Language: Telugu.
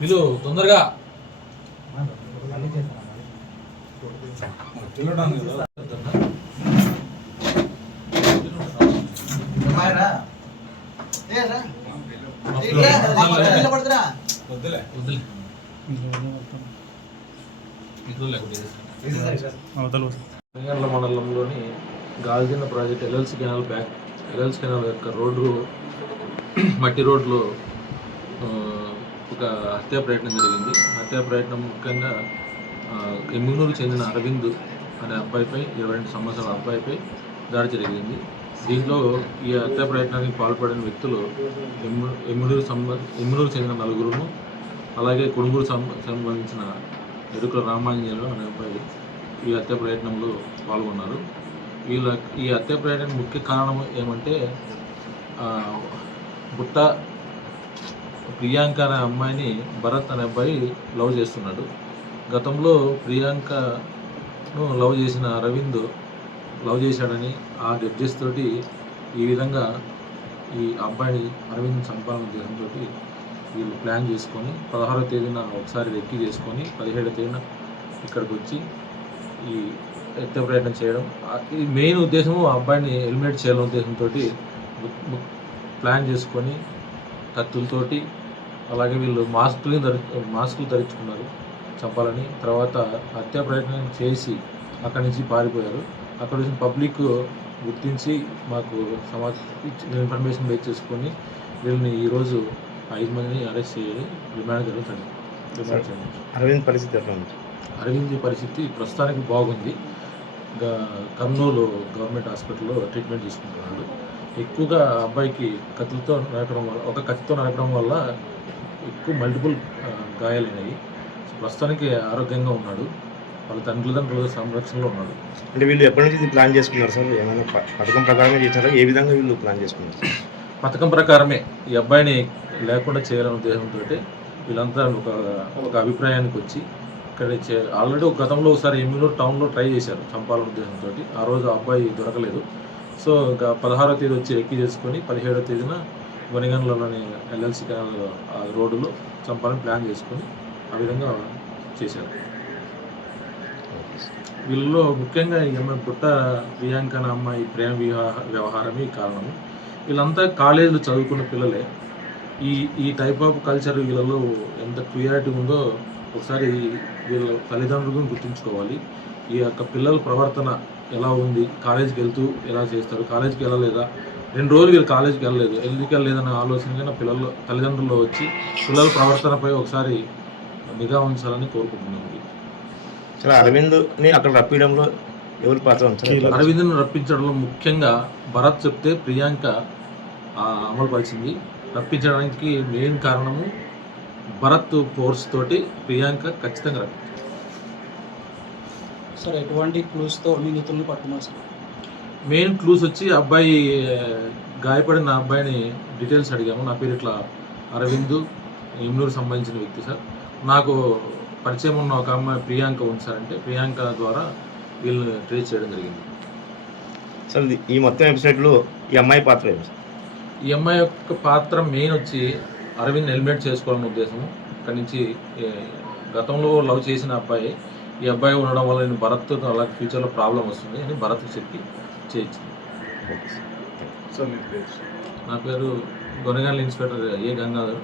వీళ్ళు తొందరగా. మండలంలోని గాల్జిన్న project LLC canal back LLC canal యొక్క రోడ్డు మట్టి రోడ్లో ఒక హత్యా ప్రయత్నం జరిగింది. హత్యా ప్రయత్నం ముఖ్యంగా ఆ, ఎమ్మిగనూరు చెందిన అరవింద్ అనే అబ్బాయిపై ఇరవై రెండు సంవత్సరాల అబ్బాయిపై దాడి జరిగింది. దీంట్లో ఈ హత్యా ప్రయత్నానికి పాల్పడిన వ్యక్తులు ఎమ్ము ఎమ్మినూరు సంబ ఎమ్మినూరు చెందిన నలుగురును అలాగే కొడుగురు సంబంధించిన ఎరుకుల రామాంజనేయులు అనే అబ్బాయి ఈ హత్య ప్రయత్నంలో పాల్గొన్నారు. వీళ్ళ ఈ హత్య ప్రయత్నం ముఖ్య కారణం ఏమంటే బుట్ట ప్రియాంక అనే అమ్మాయిని భరత్ అనే అబ్బాయి లవ్ చేస్తున్నాడు. గతంలో ప్రియాంకను లవ్ చేసిన అరవింద్ లవ్ చేశాడని ఆ జడ్జెస్ తోటి ఈ విధంగా ఈ అబ్బాయిని అరవింద్ సంపాదన చేయడంతో వీళ్ళు ప్లాన్ చేసుకొని పదహారో తేదీన ఒకసారి రెక్కి చేసుకొని పదిహేడో తేదీన ఇక్కడికి వచ్చి ఈ ఎత్త ప్రయత్నం చేయడం. ఇది ఈ మెయిన్ ఉద్దేశము ఆ అబ్బాయిని ఎలిమినేట్ చేయాలనే ఉద్దేశంతో ప్లాన్ చేసుకొని కత్తులతోటి అలాగే వీళ్ళు మాస్కులు ధరి మాస్కులు ధరించుకున్నారు చంపాలని. తర్వాత హత్యా ప్రయత్నం చేసి అక్కడి నుంచి పారిపోయారు. అక్కడ నుంచి పబ్లిక్ గుర్తించి మాకు సమాచారం ఇన్ఫర్మేషన్ బేస్ చేసుకొని వీళ్ళని ఈరోజు ఐదు మందిని అరెస్ట్ చేయాలి. రిమాండ్ జరుగుతుంది. అరవింద్ పరిస్థితి ఎట్లా ఉంది? అరవింద్ పరిస్థితి ప్రస్తుతానికి బాగుంది. కర్నూలు గవర్నమెంట్ హాస్పిటల్లో ట్రీట్మెంట్ తీసుకుంటున్నాడు. ఎక్కువగా అబ్బాయికి కత్తితో నరకడం వల్ల ఒక కత్తితో నరకడం వల్ల ఎక్కువ మల్టిపుల్ ఆ, గాయాలైనాయి. ప్రస్తుతానికి ఆరోగ్యంగా ఉన్నాడు. వాళ్ళ తల్లిదండ్రుల సంరక్షణలో ఉన్నాడు. అంటే వీళ్ళు ఎప్పటి నుంచి ప్లాన్ చేసుకున్నారు సార్? ఏమైనా పథకం ప్రకారంగా చేసినారా ఏ విధంగా వీళ్ళు ప్లాన్ చేసుకున్నారు పథకం ప్రకారమే ఈ అబ్బాయిని లేకుండా చేయాలనే ఉద్దేశంతో వీళ్ళంతా ఒక ఒక అభిప్రాయానికి వచ్చి ఇక్కడ ఆల్రెడీ ఒక గతంలో ఒకసారి ఎమ్మినూరు టౌన్లో ట్రై చేశారు చంపాలనే ఉద్దేశంతో ఆ రోజు అబ్బాయి దొరకలేదు. సో ఇంకా పదహారో తేదీ వచ్చి రెక్కి చేసుకొని పదిహేడో తేదీన గొనిగండ్లలోని ఎల్ఎల్సి రోడ్డులో చంపాలని ప్లాన్ చేసుకొని ఆ విధంగా చేశారు. వీళ్ళలో ముఖ్యంగా ఈ అమ్మాయి పుట్ట ప్రియాంక అనే అమ్మాయి ప్రేమ వివాహ వ్యవహారమే ఈ కారణము. వీళ్ళంతా కాలేజీలో చదువుకున్న పిల్లలే. ఈ ఈ టైప్ ఆఫ్ కల్చర్ వీళ్ళలో ఎంత క్లియారిటీ ఉందో ఒకసారి వీళ్ళ తల్లిదండ్రులను గుర్తుంచుకోవాలి. ఈ యొక్క పిల్లల ప్రవర్తన ఎలా ఉంది కాలేజీకి వెళ్తూ ఎలా చేస్తారు కాలేజీకి వెళ్ళలేదా రెండు రోజులు వీళ్ళు కాలేజీకి వెళ్ళలేదు ఎందుకు వెళ్ళలేదన్న ఆలోచనగా నా పిల్లలు తల్లిదండ్రులు వచ్చి పిల్లల ప్రవర్తనపై ఒకసారి నిఘా ఉంచాలని కోరుకుంటున్నాను. సార్ అరవింద్ని అక్కడ రప్పించడంలో ఎవరి పాత్ర అరవింద్ను రప్పించడంలో ముఖ్యంగా భరత్ చెప్తే ప్రియాంక అమలుపరిచింది. రప్పించడానికి మెయిన్ కారణము భరత్ ఫోర్స్ తోటి ప్రియాంక ఖచ్చితంగా రప్పించింది సార్ ఎటువంటి క్లూస్తో నిందితులను పట్టుకున్నారు సార్? మెయిన్ క్లూస్ వచ్చి అబ్బాయి గాయపడిన అబ్బాయిని డీటెయిల్స్ అడిగాము. నా పేరు ఇట్లా అరవింద్ ఎమ్నూరు సంబంధించిన వ్యక్తి సార్. నాకు పరిచయం ఉన్న ఒక అమ్మాయి ప్రియాంక ఉంది సార్ అంటే ప్రియాంక ద్వారా వీళ్ళని ట్రేస్ చేయడం జరిగింది. సార్ ఇది- ఈ మొత్తం ఎపిసోడ్లో ఈ అమ్మాయి పాత్ర ఏమి సార్? ఈ అమ్మాయి యొక్క పాత్ర మెయిన్ వచ్చి అరవింద్ ఎలిమినేట్ చేసుకోవాలనే ఉద్దేశం అక్కడి నుంచి గతంలో లవ్ చేసిన అబ్బాయి ఈ అబ్బాయి ఉండడం వల్ల నేను భరత్ అలా ఫ్యూచర్లో ప్రాబ్లం వస్తుంది అని భరత్కి చెప్పి చేయించింది. నా పేరు గొనగాలి ఇన్స్పెక్టర్ ఏ గంగాధర్.